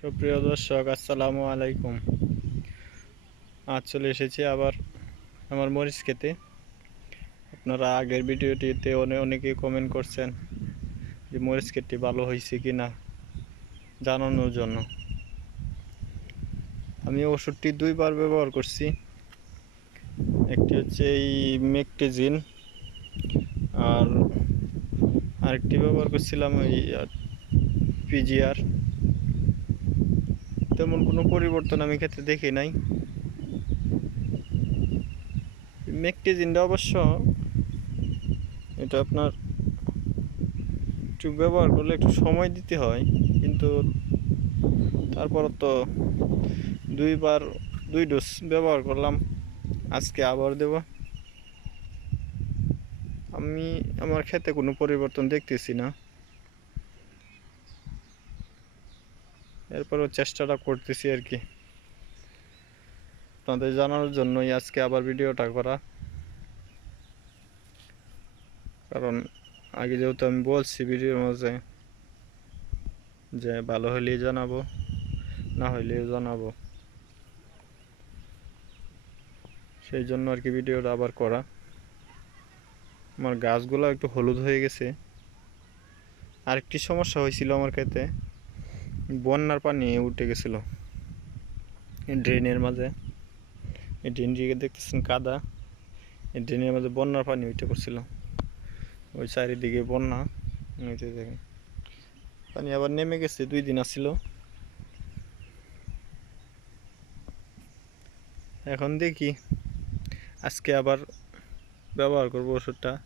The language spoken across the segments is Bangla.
সুপ্রিয় দর্শক, আসসালামু আলাইকুম। আজ চলে এসেছি আবার আমার মরিচ খেতে। আপনারা আগের ভিডিওটিতে অনেক অনেকেই কমেন্ট করছেন যে মরিচ ক্ষেতটি ভালো হয়েছে কি না জানানোর জন্য। আমি ওষুধটি দুইবার ব্যবহার করছি। একটি হচ্ছে এই মেকটেজিন, আর আরেকটি ব্যবহার করছিলাম ওই পিজিআর। তেমন কোনো পরিবর্তন আমি ক্ষেত্রে দেখি নাই। মেকটিজিনটা অবশ্য এটা আপনার একটু ব্যবহার করলে একটু সময় দিতে হয়, কিন্তু তারপর তো দুইবার, দুই ডোজ ব্যবহার করলাম, আজকে আবার দেব। আমি আমার খেতে কোনো পরিবর্তন দেখতেছি না। এরপরও চেষ্টাটা করতেছি আর কি। আপনাদের জানানোর জন্যই আজকে আবার ভিডিওটা করা। কারণ আগে যেহেতু আমি বলছি ভিডিওর মাঝে যে ভালো হলেই জানাব, না হইলেও জানাব। সেই জন্য আর কি ভিডিওটা আবার করা। আমার গাছগুলো একটু হলুদ হয়ে গেছে। আরেকটি সমস্যা হয়েছিল আমার ক্ষেতে। বন্যার পানি উঠে গেছিল। ড্রেনের মাঝে। এই ড্রেনটিকে দেখতেছেন কাদা। এই ড্রেনের মাঝে বন্যার পানি উঠে পড়ছিল। ওই চারিদিকে বন্যা। দেখেন। পানি আবার নেমে গেছে, দুই দিন আসছিল এখন দেখি আজকে আবার ব্যবহার করব ওষুধটা।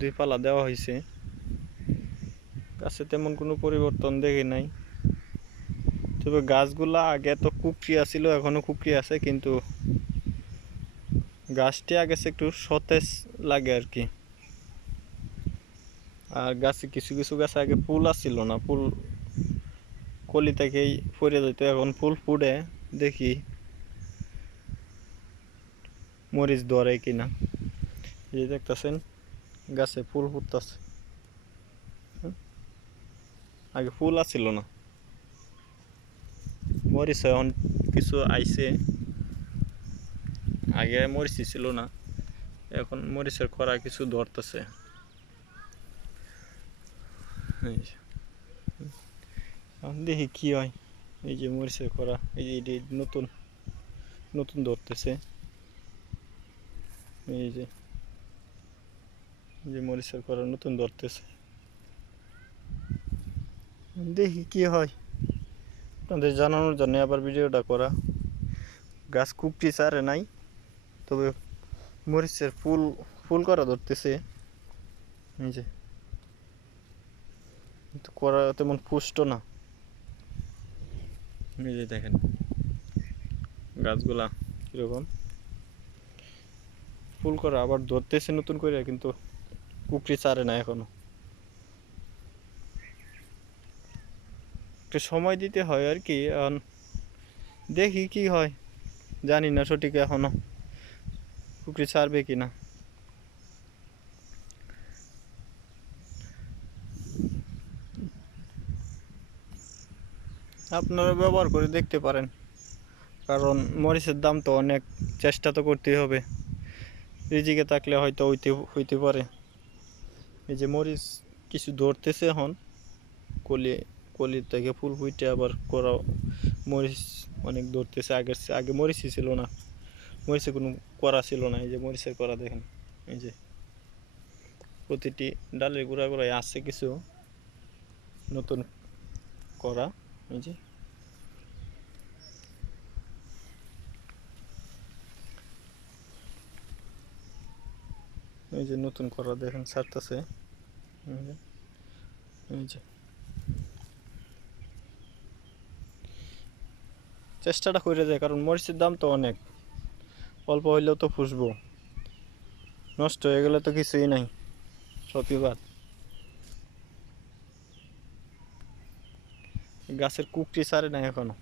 দুই পালা দেওয়া হয়েছে। গাছে তেমন কোনো পরিবর্তন দেখি নাই। তবে গাছগুলা আগে তো কুকরি ছিল এখনও কুকরিয়া আছে, কিন্তু গাছটি আগে একটু সতেজ লাগে আর কি। আর গাছে কিছু কিছু গাছে আগে ফুল আসছিল না, ফুল কলি থেকেই পড়ে যেত, এখন ফুল ফুটে, দেখি মরিচ ধরে কিনা। এই দেখতেছেন, গাছে ফুল ফুটতেছে। আগে ফুল আসছিল না। মরিচ এখন কিছু আইছে। আগে মরিচ ছিল না। এখন মরিচের খরা কিছু ধরতেছে। দেখি কি হয়। এই যে মরিচের খরা, এই যে নতুন নতুন ধরতেছে। এই যে। এই যে মরিচের খরা নতুন ধরতেছে। দেখি কি হয়। আপনাদের জানানোর জন্য আবার ভিডিওটা করা। গাছ কুপটি চারে নাই, তবে মরিচের ফুল ফুল করা ধরতেছে। কিন্তু করা তেমন পুষ্ট না। নিজে দেখেন, গাছগুলা কীরকম। ফুল করা আবার ধরতেছে নতুন করে কিন্তু কুকরি চারে না এখনও। একটু সময় দিতে হয় আর কি দেখি কি হয়। জানি না সঠিক এখনও। পুকুরি ছাড়বে কি না। আপনারা ব্যবহার করে দেখতে পারেন, কারণ মরিচের দাম তো অনেক। চেষ্টা তো করতেই হবে। রিজিকে থাকলে হয়তো হইতে হইতে পারে। এই যে মরিচ কিছু ধরতেছে এখন, কলি কলি থেকে ফুল ফুইটে আবার করা মরিচ অনেক ধরতেছে। আগের আগে মরিচই ছিল না। মরিচে কোনো করা ছিল না। এই যে মরিচের করা দেখেন, এই যে প্রতিটি ডালের গোড়া গোড়ায় আছে কিছু নতুন করা, এই যে। এই যে নতুন করা দেখেন, ছাড়তেছে। এই যে এই যে চেষ্টাটা করে যায়, কারণ মরিচের দাম তো অনেক। অল্প হইলেও তো ফুসবো নষ্ট হয়ে গেলে তো কিছুই নাই, সবই বাদ। গাছের কুকটি সারে নাই এখনও।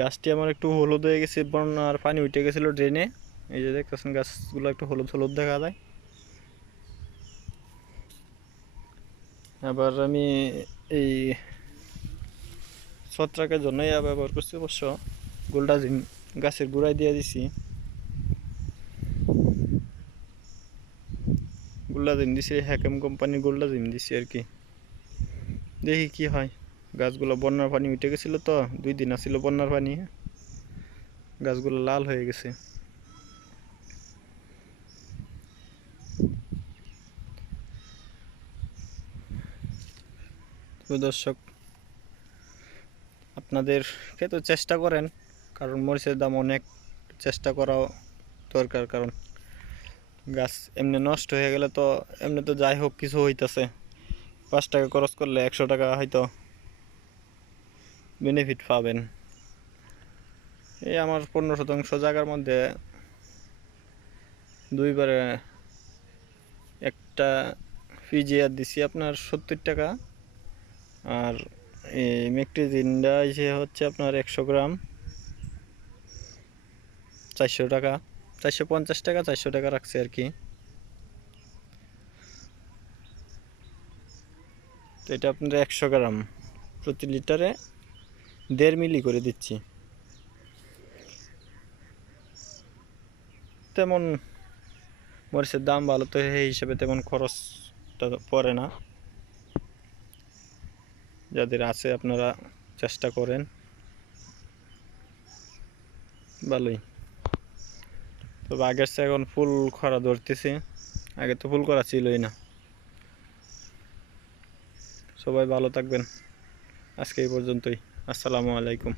গাছটি আমার একটু হলুদ হয়ে গেছে বন্যার পানি উঠে গেছিল ড্রেনে এই যে দেখতেছেন, গাছগুলো একটু হলুদ হলুদ দেখা যায়। আবার আমি এই ছত্রাকের জন্য ইয়া ব্যবহার করছি, অবশ্য গোল্ডাজিম গাছের গোড়ায় দিয়ে দিছি। গোল্ডাজিম দিছি, হ্যাকেম কোম্পানির গোল্ডাজিম দিছি আর কি। দেখি কি হয়। গাছগুলো বন্যার পানি উঠে গেছিল তো, দুই দিন আসছিল বন্যার পানি। গাছগুলো লাল হয়ে গেছে। দর্শক আপনাদেরকে তো চেষ্টা করেন, কারণ মরিচের দাম অনেক, চেষ্টা করাও দরকার, কারণ গাছ এমনি নষ্ট হয়ে গেলে তো এমনি তো যাই হোক, কিছু হইতাছে। পাঁচ টাকা খরচ করলে একশো টাকা হয়তো বেনিফিট পাবেন। এই আমার পনেরো শতাংশ জায়গার মধ্যে দুইবারে একটা পিজিআর দিছি আপনার সত্তর টাকা, আর এই মেকটিজিনটা এসে হচ্ছে আপনার একশো গ্রাম, চারশো টাকা, চারশো পঞ্চাশ টাকা, চারশো টাকা রাখছে আর কি। তো এটা আপনার একশো গ্রাম প্রতি লিটারে দেড় মিলি করে দিচ্ছি। তেমন মরিচের দাম ভালো তো সেই হিসেবে তেমন খরচটা পড়ে না। যাদের আছে আপনারা চেষ্টা করেন। ভালোই। তবে আগের চেয়ে এখন ফুল খরা ধরতেছে। আগে তো ফুল করা ছিলই না। সবাই ভালো থাকবেন। আজকে এই পর্যন্তই। আসসালামু আলাইকুম।